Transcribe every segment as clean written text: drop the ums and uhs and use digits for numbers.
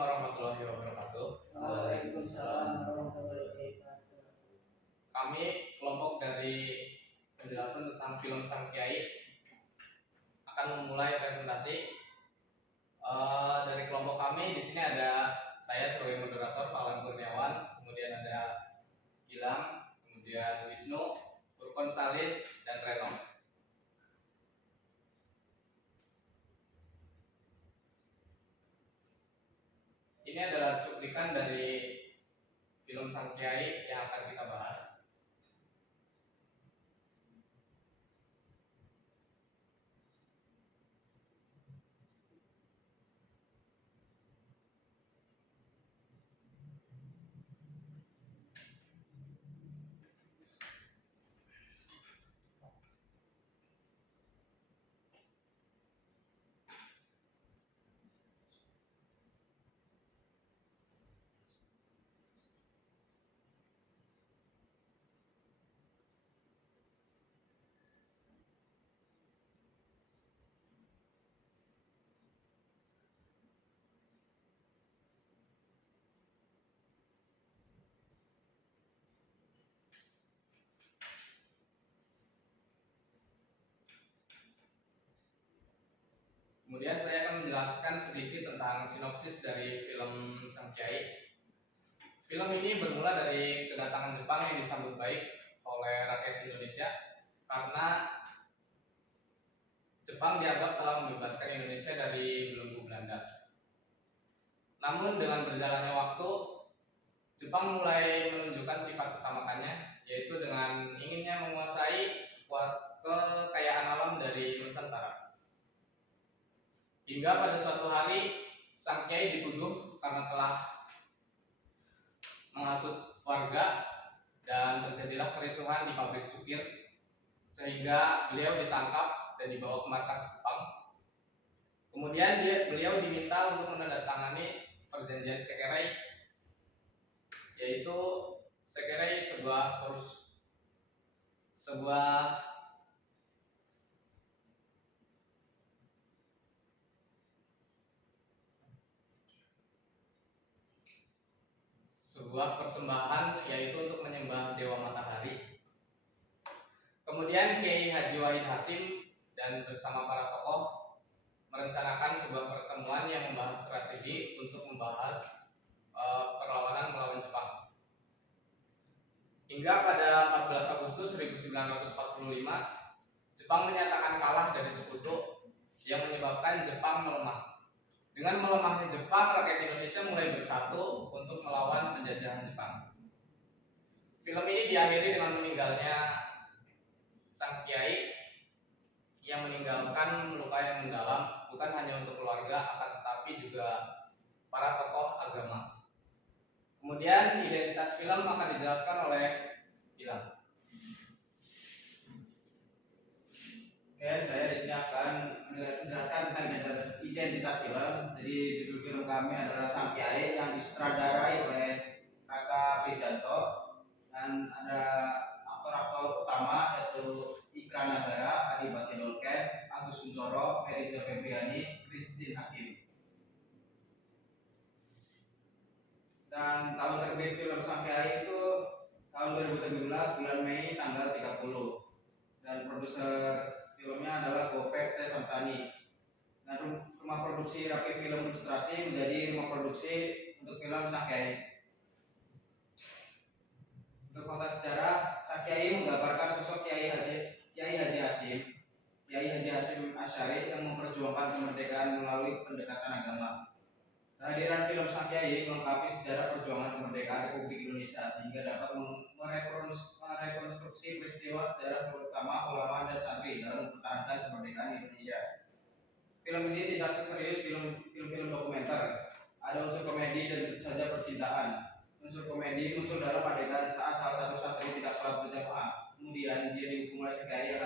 warahmatullahi wabarakatuh. Waalaikumsalam warahmatullahi wabarakatuh. Kami kelompok dari penjelasan tentang film Sang Kiai akan memulai presentasi. Dari kelompok kami di sini ada saya sebagai moderator Falan Kurniawan, kemudian ada Gilang, kemudian Wisnu, Furkon Salis, dan Reno. Ini adalah cuplikan dari film Sang Kiai yang akan kita bahas. Kemudian saya akan menjelaskan sedikit tentang sinopsis dari film Sang Kiai. Film ini bermula dari kedatangan Jepang yang disambut baik oleh rakyat Indonesia karena Jepang dianggap telah membebaskan Indonesia dari belenggu Belanda. Namun dengan berjalannya waktu, Jepang mulai menunjukkan sifat ketamakannya, yaitu dengan inginnya menguasai kekayaan alam dari Nusantara. Hingga pada suatu hari, Sang Kiai dituduh karena telah menghasut warga dan terjadilah kerusuhan di pabrik cukir, sehingga beliau ditangkap dan dibawa ke markas Jepang. Kemudian beliau diminta untuk menandatangani perjanjian Sekerei, yaitu Sekerei sebuah persembahan, yaitu untuk menyembah Dewa Matahari. Kemudian Kiai Haji Wahid Hasyim dan bersama para tokoh merencanakan sebuah pertemuan yang membahas strategi untuk membahas perlawanan melawan Jepang. Hingga pada 14 Agustus 1945, Jepang menyatakan kalah dari Sekutu yang menyebabkan Jepang melemah. Dengan melemahnya Jepang, rakyat Indonesia mulai bersatu untuk melawan penjajahan Jepang. Film ini diakhiri dengan meninggalnya Sang Kiai yang meninggalkan luka yang mendalam, bukan hanya untuk keluarga, akan tetapi juga para tokoh agama. Kemudian identitas film akan dijelaskan oleh Gilang. Oke, saya di sini akan menjelaskan tentang identitas film. Jadi judul film kami adalah Sang Kiai yang disutradarai oleh Kakak Prijanto dan ada aktor-aktor utama yaitu Ikra Nagara, Adipati Dolken, Agus Kuncoro, Meriza Febriani, Christine Hakim. Dan tahun terbit film Sang Kiai itu tahun 2017 bulan Mei tanggal 30. Dan produser filmnya adalah Gopek T. Samtani. Dan rumah produksi Rapi Film Ilustrasi menjadi rumah produksi untuk film Sang Kiai. Untuk fakta sejarah, Sang Kiai menggambarkan sosok Kiai Haji Hasyim Asy'ari yang memperjuangkan kemerdekaan melalui pendekatan agama. Kehadiran film Sang Kiai melengkapi sejarah perjuangan kemerdekaan Republik Indonesia sehingga dapat merekonstruksi peristiwa sejarah terutama ulama dan santri dalam mempertahankan kemerdekaan Indonesia. Film ini tidak seserius film-film dokumenter. Ada unsur komedi dan tentu saja percintaan. Unsur komedi muncul dalam adegan saat salah satu santri tidak sholat berjamaah. Kemudian dia dihukum oleh Sang Kiai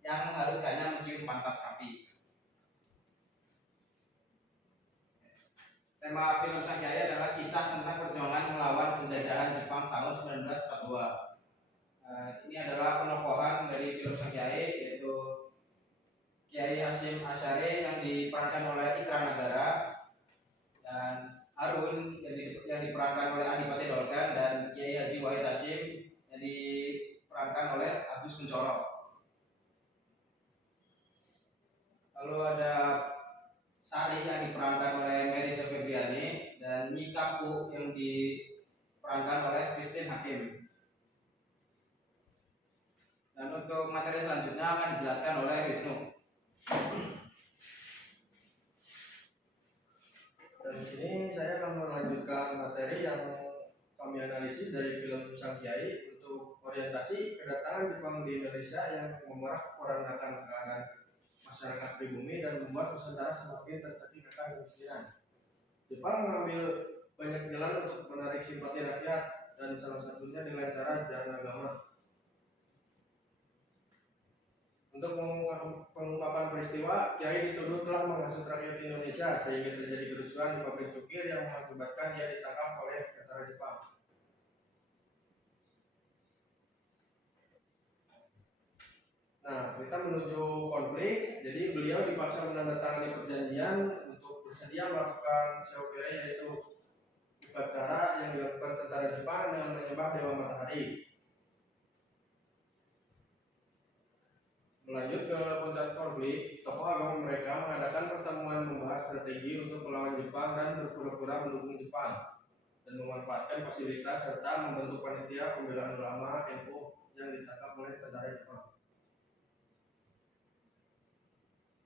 yang mengharuskannya mencium pantat sapi. Tema film Sang Kiai adalah kisah tentang perjuangan melawan penjajahan Jepang tahun 1942. Ini adalah penokohan dari film Sang Kiai, yaitu Kiai Hasyim Asy'ari yang diperankan oleh Ikra Nagara, Harun yang diperankan oleh Adipati Dolken dan Kiai Haji Wahid Hasyim yang diperankan oleh Agus Kuncoro. Lalu ada Sari yang diperankan oleh Meriza Febriani dan Nyi Kapu yang diperankan oleh Christine Hakim. Dan untuk materi selanjutnya akan dijelaskan oleh Wisnu. Dan di sini saya akan melanjutkan materi yang kami analisis dari film Sang Kiai untuk orientasi kedatangan Jepang di Indonesia yang memorak-porandakan keadaan masyarakat pribumi dan membuat Nusantara semakin tercekik akan kemiskinan. Jepang mengambil banyak jalan untuk menarik simpati rakyat dan salah satunya dengan cara jalan agama. Untuk pengungkapan peristiwa, Kiai dituduh telah menghasut rakyat Indonesia sehingga terjadi kerusuhan di pabrik cukir yang mengakibatkan dia ditangkap oleh tentara Jepang. Nah, kita menuju konflik, jadi beliau dipaksa menandatangani perjanjian untuk bersedia melakukan seopere, yaitu upacara yang dilakukan tentara Jepang dengan menyembah Dewa Matahari. Melanjut ke puncak konflik, tokoh agama mereka mengadakan pertemuan membahas strategi untuk melawan Jepang dan berpura-pura mendukung Jepang dan memanfaatkan fasilitas serta membentuk panitia pembelaan ulama NU yang ditangkap oleh tentara Jepang.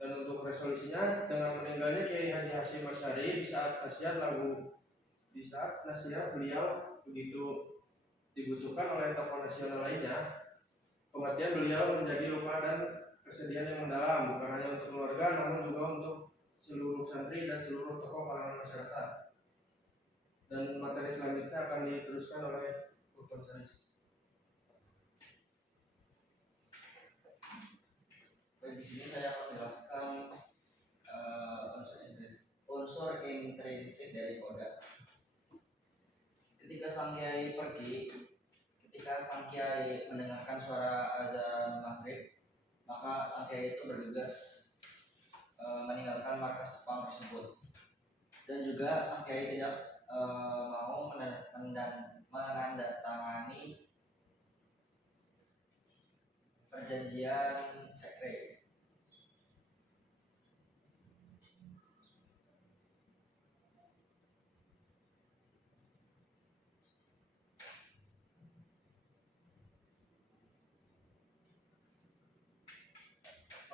Dan untuk resolusinya, dengan meninggalnya Kiai Haji Hasyim Asy'ari di saat nasihat beliau begitu dibutuhkan oleh tokoh nasional lainnya, kematian beliau menjadi luka dan kesedihan yang mendalam, bukan hanya untuk keluarga namun juga untuk seluruh santri dan seluruh tokoh kalangan masyarakat. Dan materi selanjutnya akan diteruskan oleh Dr. Saris. Di sini saya akan menjelaskan unsur intrinsik dari koda. Ketika sang kiai mendengarkan suara azan maghrib, maka sang kiai itu bergegas meninggalkan markas Jepang tersebut. Dan juga sang kiai tidak mau menandatangani perjanjian sekre.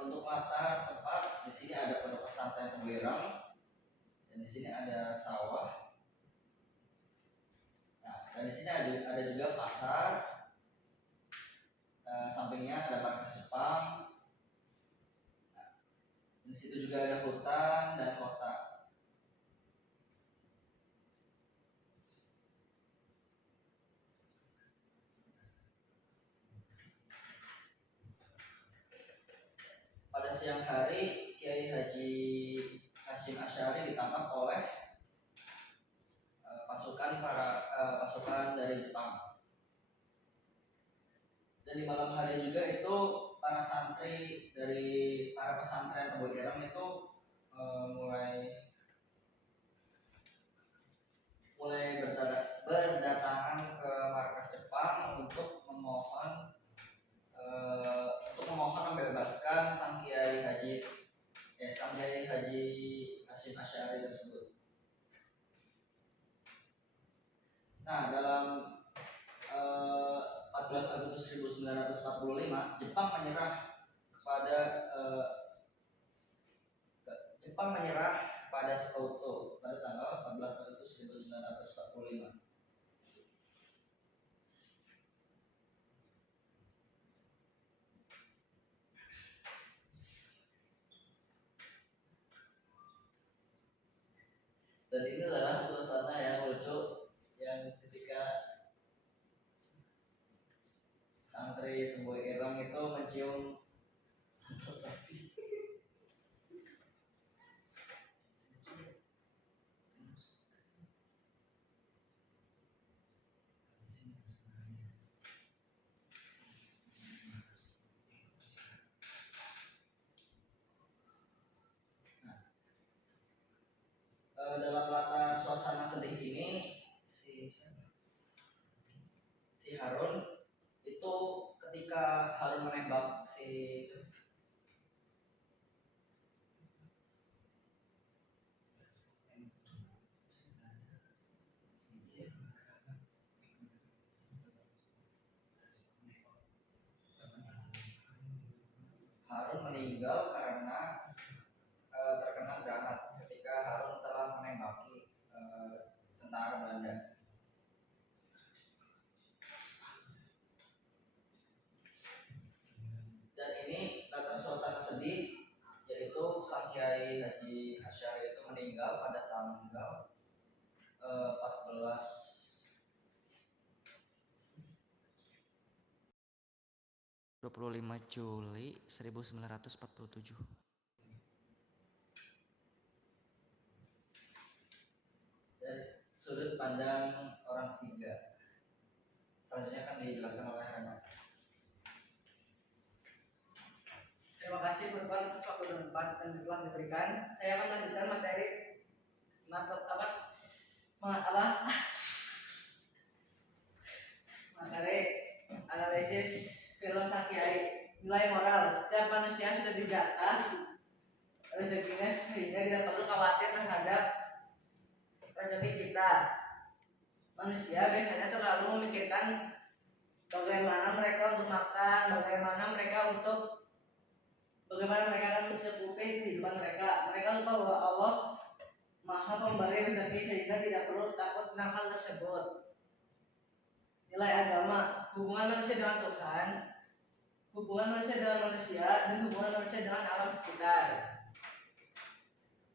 Untuk latar tempat, di sini ada pondok pesantren Tembuirang, dan di sini ada sawah. Nah, dan di sini ada juga pasar. Sampingnya ada markas Jepang. Nah, di situ juga ada hutan dan kota. Pada siang hari, Kiai Haji Hasyim Asy'ari ditangkap oleh pasukan dari Jepang. Dan di malam hari juga itu para santri dari para pesantren Tembuirang itu mulai berdatangan ke markas Jepang untuk memohon membebaskan sang Kiai Haji Hasyim Asy'ari tersebut. Nah, dalam 14 Agustus 1945 Jepang menyerah pada Sekutu pada tanggal 14 Agustus 1945. Dan ini adalah suasana yang lucu yang ketika santri Tembuirang itu mencium sapi. dalam latar suasana sedih ini si Harun itu ketika Harun menembak si Harun meninggal karena terkena granat ketika Harun telah menembaki tentara Belanda. Dan ini latar suasana sedih, yaitu Sang Kiai Haji Asy'ari itu meninggal pada tanggal 25 Juli 1947. Dari sudut pandang orang ketiga. Selanjutnya akan dijelaskan oleh Rama. Terima kasih Bapak atas waktu dan tempat yang telah diberikan. Saya akan melanjutkan materi analisis film Sang Kiai. Nilai moral: setiap manusia sudah dijatah rezekinya sehingga tidak perlu khawatir terhadap rezeki kita. Manusia biasanya terlalu memikirkan bagaimana mereka untuk makan, bagaimana mereka akan mencukupi kehidupan mereka. Mereka lupa bahwa Allah Maha Pemberi rezeki sehingga tidak perlu takut tentang hal tersebut. Nilai agama: hubungan manusia dengan Tuhan, hubungan manusia dengan manusia, dan hubungan manusia dengan alam sekitar.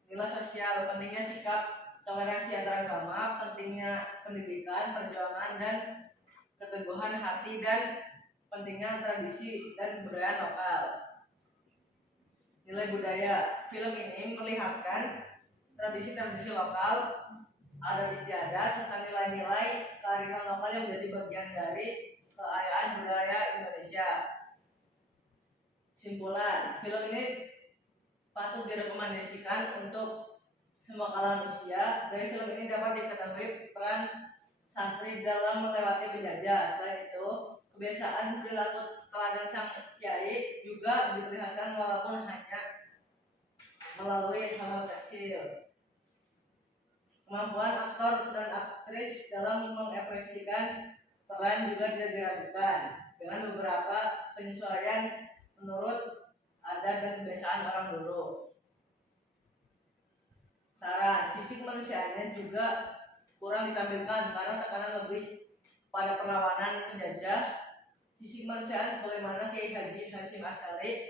Nilai sosial: pentingnya sikap toleransi antar agama, pentingnya pendidikan, perjuangan, dan keteguhan hati, dan pentingnya tradisi dan budaya lokal. Nilai budaya: film ini memperlihatkan tradisi-tradisi lokal, adat istiadat, serta nilai-nilai kearifan lokal yang menjadi bagian dari kekayaan budaya Indonesia. Simpulan: film ini patut direkomendasikan untuk semua kalangan usia. Dari film ini dapat diketahui peran santri dalam melewati penjajah. Selain itu, kebiasaan perilaku teladan Sang Kiai juga diperlihatkan walaupun hanya melalui hal kecil. Kemampuan aktor dan aktris dalam mengekspresikan peran juga tidak diragukan dengan beberapa penyesuaian menurut adat dan kebiasaan orang dulu. Saran: sisi kemanusiaannya juga kurang ditampilkan karena tekanan lebih pada perlawanan penjajah. Sisi kemanusiaan sebagaimana Kiai Haji Hasyim Asy'ari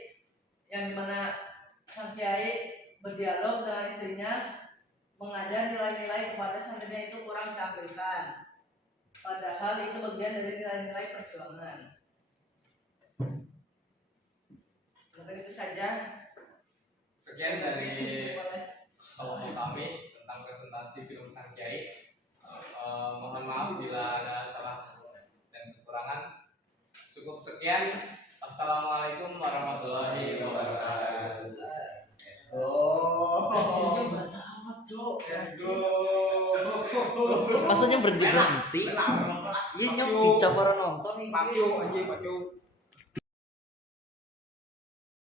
yang dimana Sang Kiai berdialog dengan istrinya, mengajar nilai-nilai kepada santrinya itu kurang ditampilkan. Padahal itu bagian dari nilai-nilai perjuangan. Mungkin itu saja. Sekian dari kelompok kami tentang presentasi film Sang Kiai. Mohon maaf bila ada salah dan kekurangan. Cukup sekian. Assalamualaikum warahmatullahi wabarakatuh. Maksudnya baca apa, Cok? Let's go. Maksudnya berhenti. Iya, nyok dicap orang nonton. Pakyo anjing, pakyo.